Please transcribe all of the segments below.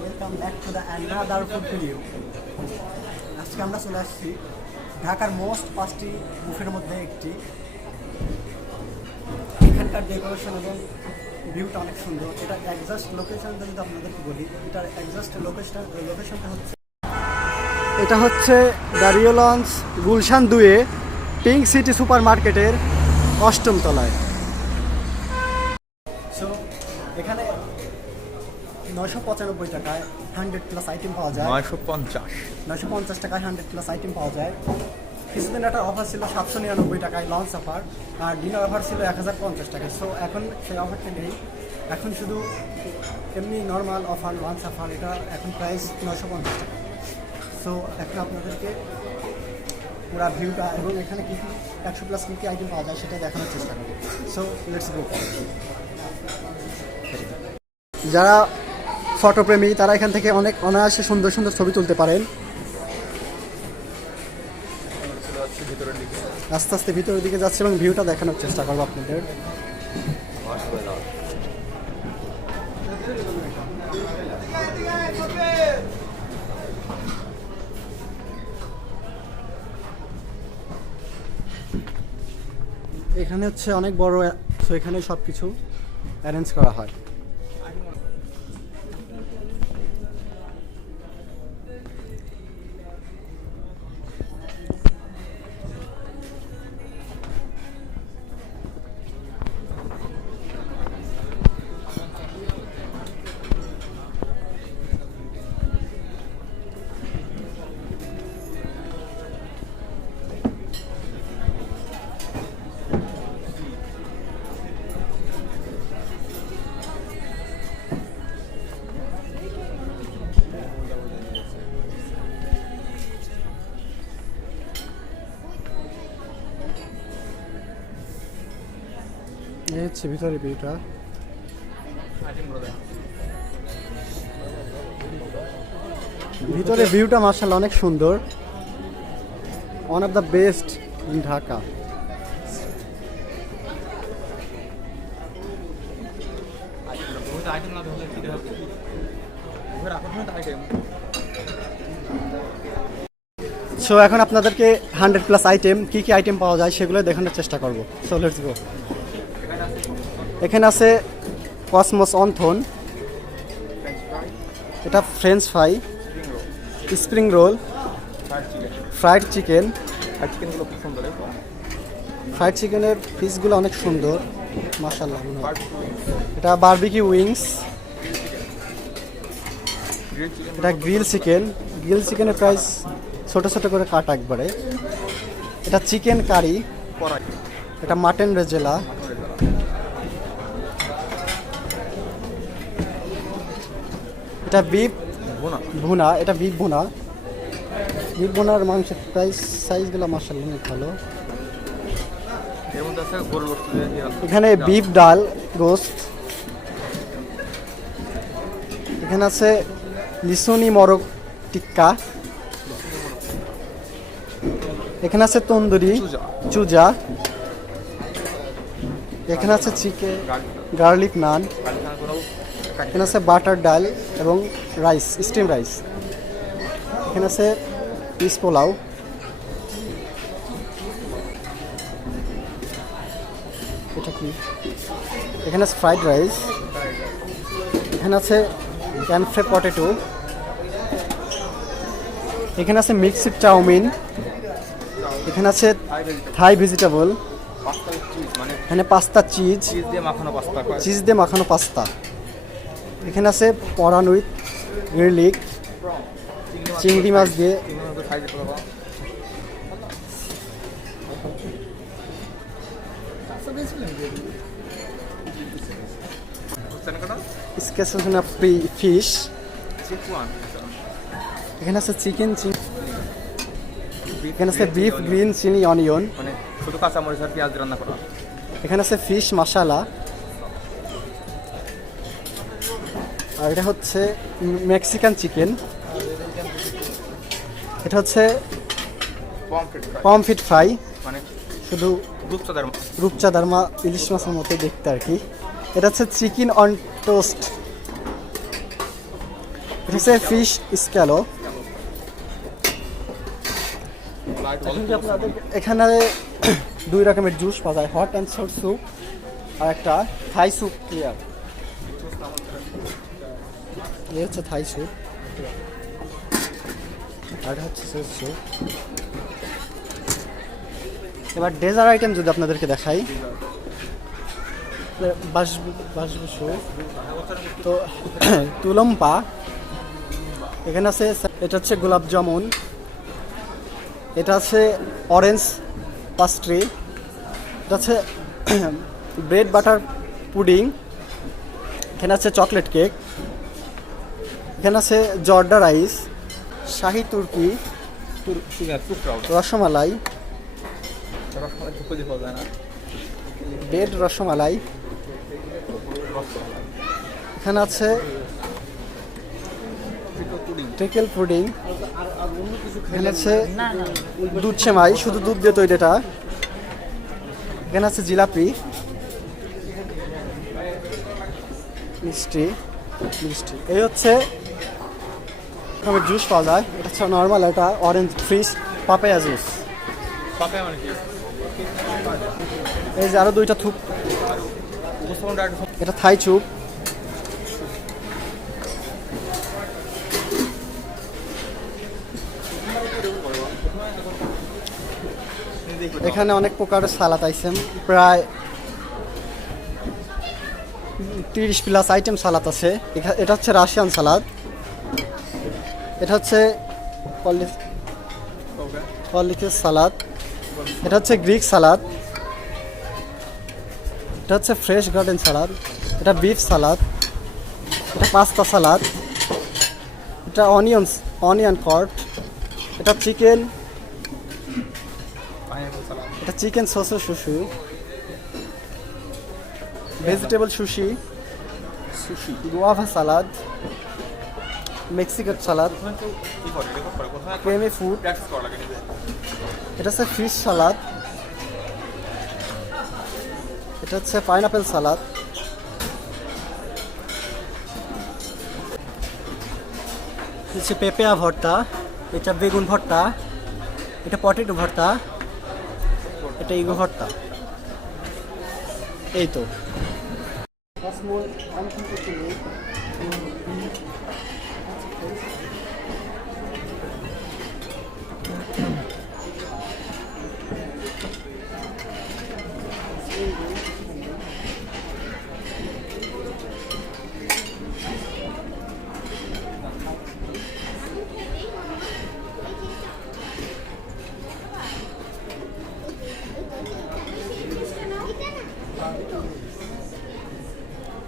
Welcome back to the another food video. আজকে আমরা চলে আসছি ঢাকার মোস্ট ফাস্টি বুফের মধ্যে একটি। এখানকার ডেকোরেশন এবং ভিউটা অনেক সুন্দর। এটা একজাস্ট লোকেশনটা যদি আপনাদেরকে বলি, এটার একজাস্ট লোকেশনটা হচ্ছে এটা হচ্ছে দারিও লঞ্চ গুলশান 2-এ পিঙ্ক সিটি সুপার মার্কেটের 8ম তলায়। সো এখানে 995 টাকায় 100+ আইটেম পাওয়া যায়। 950 টাকায় 100+ আইটেম পাওয়া যায়। কিছুদিন একটা অফার ছিল 799 টাকায় লঞ্চ অফার, আর ডিনার অফার ছিল 1050 টাকায়। সো এখন সেই অফারটা নেই, এখন শুধু এমনি নর্মাল অফার লঞ্চ অফার। এটা এখন প্রাইস 950 টাকা। সো এখন আপনাদেরকে পুরো ভিউটা এবং এখানে কী কী 100+ কী কী আইটেম পাওয়া যায় সেটা দেখানোর চেষ্টা করব। So let's go. যারা ফটোপ্রেমী তারা এখান থেকে অনেক অনায়াসে সুন্দর সুন্দর ছবি তুলতে পারেন। আস্তে আস্তে ভিতরের দিকে যাচ্ছে এবং ভিউটা দেখানোর চেষ্টা করবো আপনাদের। এখানে হচ্ছে অনেক বড়, তো এখানে সব কিছু অ্যারেঞ্জ করা হয়। এই হচ্ছে ভিতরে ভিউটা। ভিতরে ভিউটা মাশাআল্লাহ অনেক সুন্দর, one of the best in Dhaka. So এখন আপনাদেরকে 100+ আইটেম কী কী আইটেম পাওয়া যায় সেগুলো দেখানোর চেষ্টা করব। So let's go. এখানে আছে কসমোস অন্থন, এটা French fry, spring roll, fried chicken. Fried চিকেনের পিসগুলো অনেক সুন্দর মাশাআল্লাহ। এটা বারবিকিউ উইংস, এটা গ্রিল চিকেন। গ্রিল চিকেনের প্রাইস ছোট ছোট করে কাটা একবারে। এটা চিকেন কারি, এটা মাটন রেজেলা, এটা বিফ ভুনা, এটা বিফ ভুনা। বিফ ভুনার মাংসের প্রাইস সাইজগুলো মাশাআল্লাহ অনেক ভালো। এখানে বিফ ডাল গোস্ত। এখানে আছে লিসুনি মরক টিক্কা। এখানে আছে তন্দুরি চুজা। এখানে আছে চিকেন গার্লিক নান। এখানে আছে বাটার ডাল এবং রাইস, স্টিম রাইস। এখানে আছে পিস পোলাও। এটা কি? এখানে আছে ফ্রাইড রাইস। এখানে আছে ক্যানফ্রে পটেটো। এখানে আছে মিক্সড চাউমিন। এখানে আছে থাই ভেজিটেবল। এখানে পাস্তা চিজ দিয়ে মাখানো পাস্তা। এখানে আছে পরান উইথ গার্লিক, চিংড়ি মাছ দিয়ে। ফিশ। এখানে আছে চিকেন, এখানে আছে বিফ গ্রিন চিলি অনিয়ন, শুধু কাঁচা মরিচ আর পেঁয়াজ রান্না করা। এখানে আছে ফিশ মশালা। আর এটা হচ্ছে মেক্সিকান চিকেন। এটা হচ্ছে পমফ্রেট ফ্রাই, মানে শুধু রূপচাঁদার ইলিশ মাছের মতো দেখতে আর কি। এটা হচ্ছে চিকেন অন টোস্ট। এটা হচ্ছে ফিশ স্ক্যালো। এখানে 2 রকমের জুস পাওয়া যায়, হট অ্যান্ড সল্ট স্যুপ আর একটা থাই স্যুপ ক্লিয়ার। এই হচ্ছে থাই স্যুপ আর হচ্ছে সল্ট স্যুপ। এবার ডেজার্ট আইটেম যদি আপনাদেরকে দেখাই, বাসবুসু তো তুলম্পা এখানে আছে। এটা হচ্ছে গোলাপ জামুন, এটা আছে অরেঞ্জ পাস্ট্রি, এটা আছে ব্রেড বাটার পুডিং, এখানে আছে চকলেট কেক, এখানে আছে জর্দা রাইস, শাহি তুর্কি, রসমালাই, ব্রেড রসমালাই, এখানে আছে ট্রিকল পুডিং, এখানে আছে দুধ সেমাই, শুধু দুধ দিয়ে তৈরি এটা, এখানে আছে জিলাপি, মিষ্টি মিষ্টি। এই হচ্ছে জুস পাওয়া যায়, এটা হচ্ছে নর্মাল, এটা অরেঞ্জ ফ্রিজ পাপায়া জুস। এই যে আরো 2টা থুপ, এটা থাই চুপ, এখানে অনেক প্রকারের সালাদ আইটেম, প্রায় 30+ আইটেম সালাদ আছে। এটা হচ্ছে রাশিয়ান সালাদ, এটা হচ্ছে পলিকের সালাদ, এটা হচ্ছে গ্রিক সালাদ, এটা হচ্ছে ফ্রেশ গার্ডেন সালাদ, এটা বিফ সালাদ, এটা পাস্তা সালাদ, এটা অনিয়ন কর্ড, এটা চিকেন, এটা চিকেন সসের সুশি, ভেজিটেবল সুশি, গুয়াভা সালাদ, মেক্সিকান সালাদ, ক্রেমি ফুড, এটা হচ্ছে ফিশ সালাদ, এটা হচ্ছে পাইনাপেল সালাদ, হচ্ছে পেঁপেয়া ভর্তা, এটা বেগুন ভর্তা, এটা পটেটো ভর্তা, এটা ইগো ভর্তা। এই তো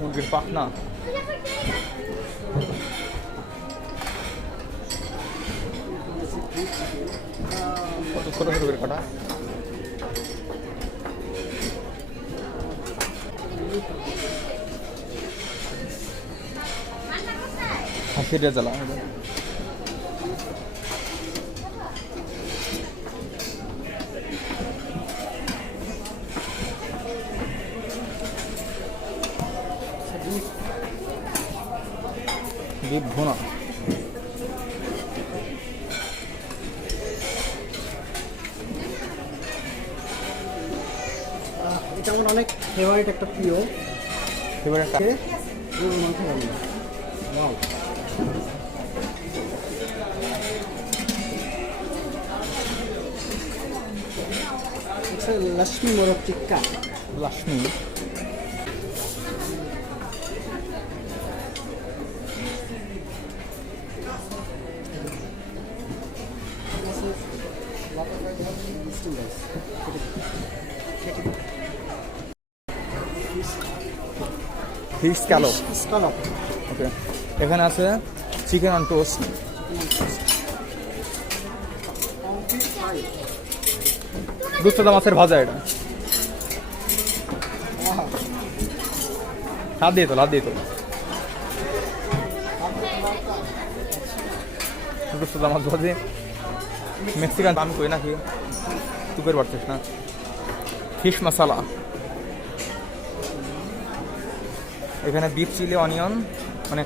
মুরগির পাখনা, কত ছোট ছোট করে কাটা, হাসির রেজালা, বিফ ভুনা, এটা আমার অনেক ফেভারিট, একটা প্রিয় ফেভারিট গরুর মাংস রান্না। ওয়াও, এটা লক্ষ্মী মোরগ টিক্কা, লক্ষ্মী, ফিশ স্ক্যালপ। ওকে, এখানে আছে চিকেন অন টোস্ট, দুধসাদা মাছের ভাজা, এটা লাভ দিয়ে তো দুধসাদা মাছ ভাজে, মেক্সিকান আমি কই নাকি তুই করে পারছিস না, ফিশ মশলা, এখানে বিফ চিলি অনিয়ন, মানে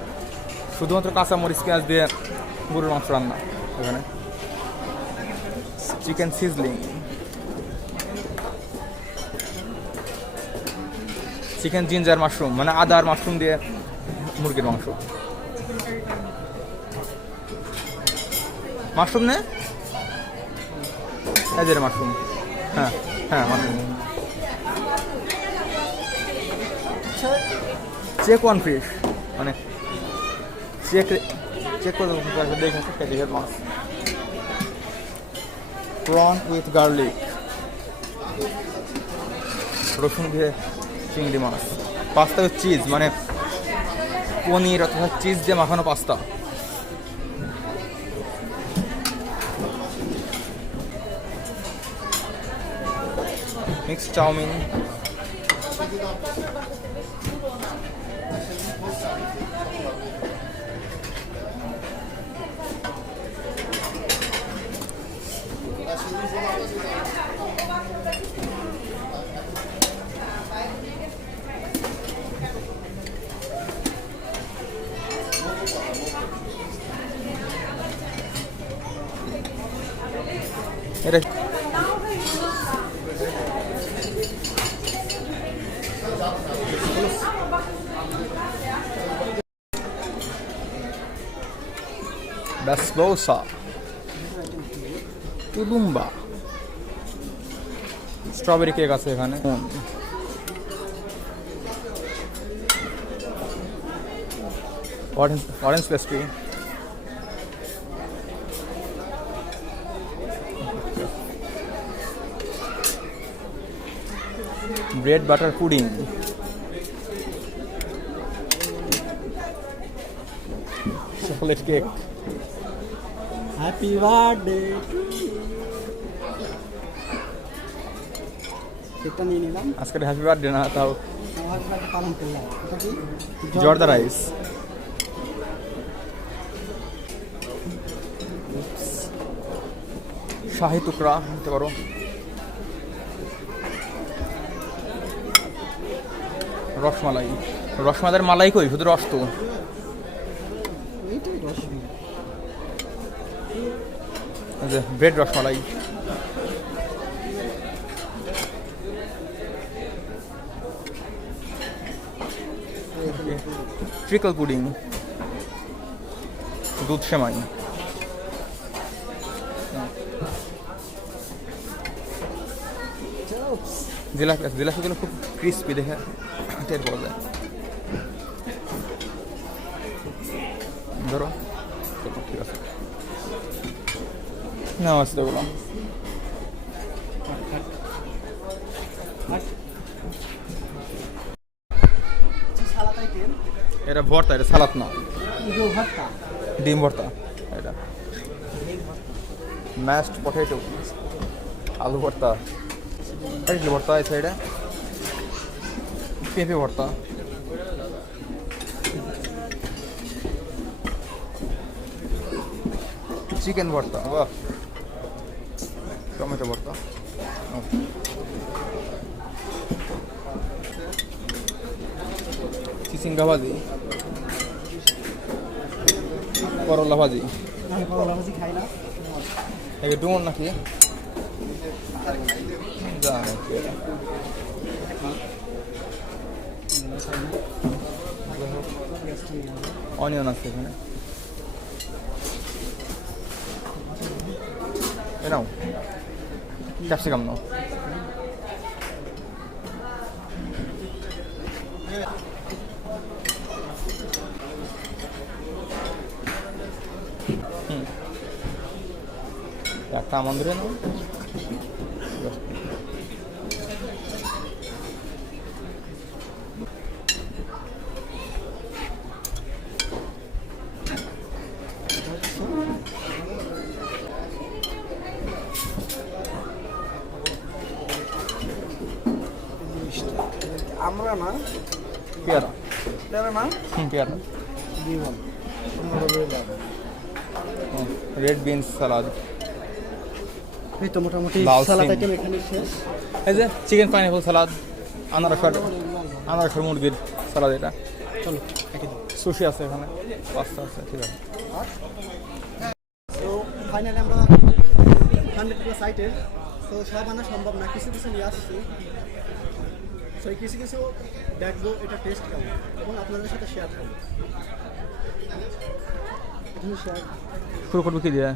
শুধুমাত্র কাঁচা মরিচ পেঁয়াজ দিয়ে গরুর মাংস রান্না এখানে। Chicken sizzling, chicken ginger mushroom মানে আদা আর মাশরুম দিয়ে মুরগির মাংস। মাশরুম নে এই যে মাশরুম, হ্যাঁ হ্যাঁ মাশরুম। চেক ওয়ান ফিশ মানে চেক চেক করে দেখে ক্যাটিভের মাছ। প্রন উইথ গার্লিক, রসুন দিয়ে চিংড়ি মাছ। পাস্তা উইথ চিজ মানে পনির অথবা চিজ দিয়ে মাখানো পাস্তা। মিক্স চাউমিন, এটা Basbosa, তুলুম্বা, স্ট্রবেরি কেক আছে এখানে। Orange pastry, bread butter pudding, chocolate cake. Happy birthday. কেকটা নিয়ে নিলাম। আজকে হ্যাপি বার্থডে না, তাও পালন করলাম। এটা কি? জর্দা রাইস, শাহি টুকরা নিতে পারো। রসমালাই, রসমালাইয়ের মালাই কই, শুধু রস তো। ব্রেড রসমালাই, ট্রিকল পুডিং, দুধ সেমাই, জিলাপি। জিলাপিগুলো খুব ক্রিস্পি দেখে টের পাওয়া যায়। ধরো ঠিক আছে, না আসতে বললাম। এটা ভর্তা, এটা সালাদ না, ডিম ভর্তা। এটা ম্যাশড পটেটো, আলু ভর্তা। এটা কি ভর্তা আছে? এটা পেঁপে ভর্তা, চিকেন ভর্তা, বাহ, টমেটো ভর্তা, চিচিঙ্গা ভাজি, করলা ভাজি। করলা ভাজি খাই না। এই ডুমন নাকি জানি অনিয়ন আছে এখানে। নাও ক্যাপসিকাম নাও। একটা আমন্দ ধরে নাও। আমরা না, পেয়ারা, পেয়ারা না, পেয়ারা। রেড বিনস সালাদ। এই তো মোটামুটি সালাদ আইটেম এখানে শেষ। এই যে চিকেন পাইনাপল সালাদ, আনারসের মুরগির সালাদ। এটা চলো সুশি আছে এখানে, পাস্তা আছে, ঠিক আছে। তো ফাইনালি আমরা 100+ আইটেম, তো সব আনা সম্ভব না, কিছু কিছু নিয়ে আসছি। তো এই কিছু কিছু দেখবো এটা টেস্ট কেমন এবং আপনাদের সাথে শেয়ার করবো। এখানে শেয়ার শুরু করবো কি দিয়ে?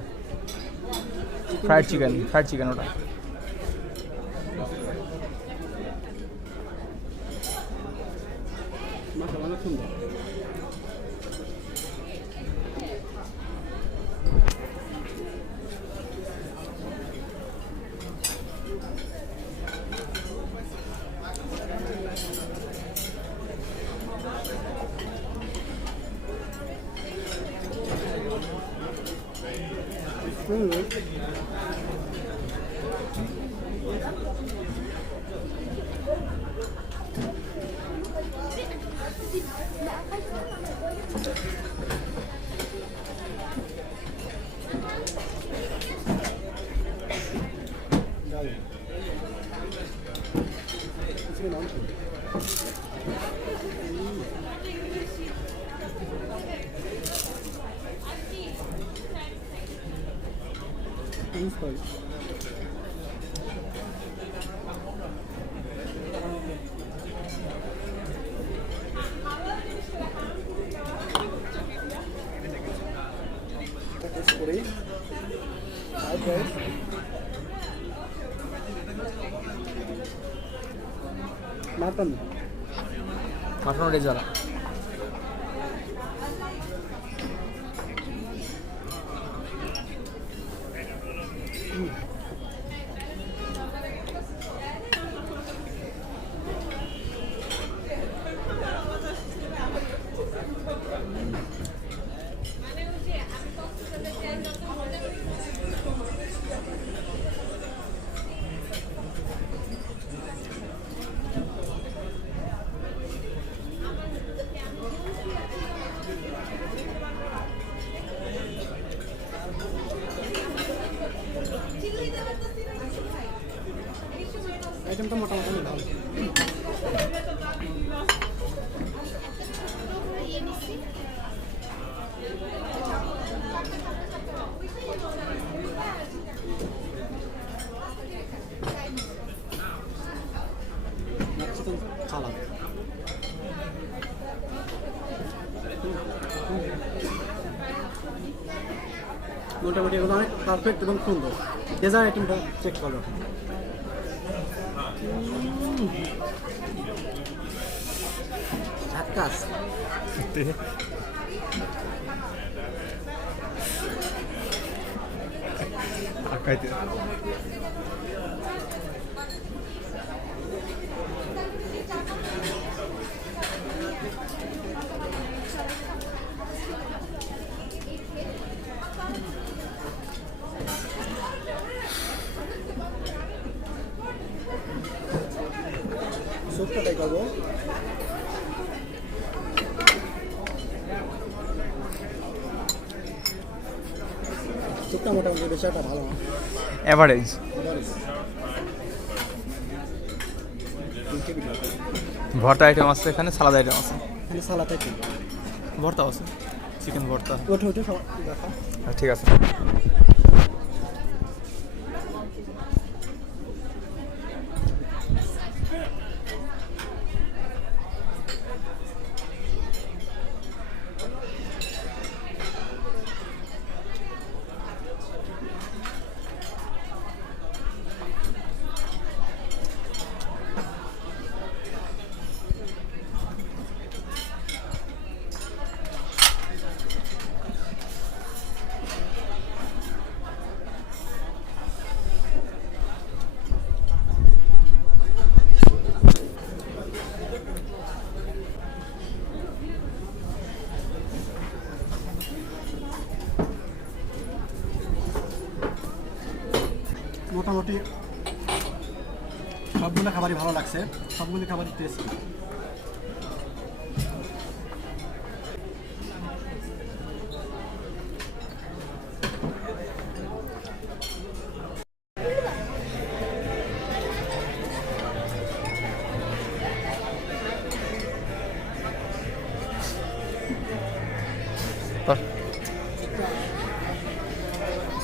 ফ্রাইড চিকেন ওটা। মাশাআল্লাহ, অনেক সুন্দর। মাটন রেজালা। আইটেমটা মোটামুটি ভালো। সালাদ মোটামুটি এগুলো অনেক পারফেক্ট এবং সুন্দর। ডেজার্ট আইটেমটা চেক করো। ঝাক্কাস। সুপটা দেখাবো। সুপটা মোটামুটি বেশ একটা ভালো না, এভারেজ। ভর্তা আইটেম আছে এখানে, সালাদ আইটেম আছে। এখানে সালাদ আইটেম, ভর্তা আছে, চিকেন ভর্তা। ওঠে ওঠে সব দেখা। ঠিক আছে। মোটামুটি সবগুলো খাবারই ভালো লাগছে, সবগুলো খাবারই টেস্টি।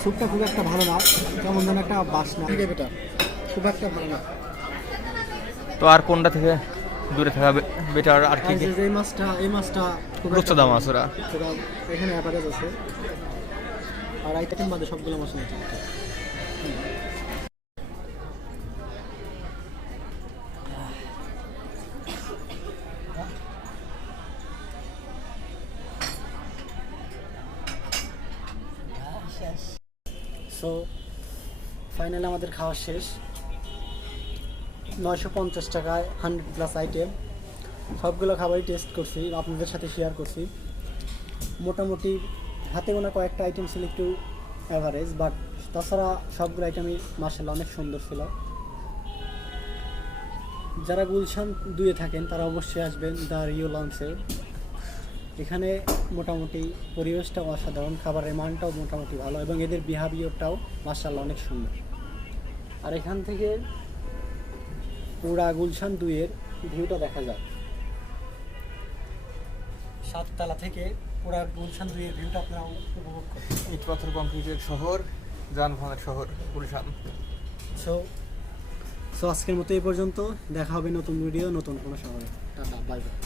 স্যুপটা খুব একটা ভালো না, কেমন যেন একটা বাসনা, এটা খুব একটা ভালো না। তো আর কোনটা থেকে দূরে থাকা বেটার? আর কি এই মাছটা খুব উচ্চ দাম আছে ওরা। এখানে অ্যাভারেজ আছে, আর আইটেম বাদে সবগুলো মাছ নিতে। সো ফাইনালি আমাদের খাওয়া শেষ। 950 টাকায় 100+ আইটেম, সবগুলো খাবারই টেস্ট করছি, আপনাদের সাথে শেয়ার করছি। মোটামুটি হাতে গোনা কয়েকটা আইটেম ছিল একটু অ্যাভারেজ, বাট তাছাড়া সবগুলো আইটেমই মাশাআল্লাহ অনেক সুন্দর ছিল। যারা গুলশান 2-এ থাকেন তারা অবশ্যই আসবেন দ্য রিও লঞ্চে। এখানে মোটামুটি পরিবেশটাও অসাধারণ, খাবারের মানটাও মোটামুটি ভালো, এবং এদের বিহেভিয়ারটাও মাশাআল্লাহ অনেক সুন্দর। আর এখান থেকে পুরা গুলশান 2-এর ভিউটা দেখা যায়, 7 তলা থেকে পুরা গুলশান 2-এর ভিউটা আপনারা উপভোগ করতে। ইট পাথর কংক্রিটের শহর, যানবাহনের শহর গুলশান। সো আজকের মতো এই পর্যন্ত, দেখা হবে নতুন ভিডিও নতুন কোনো শহরে। Tata, bye bye.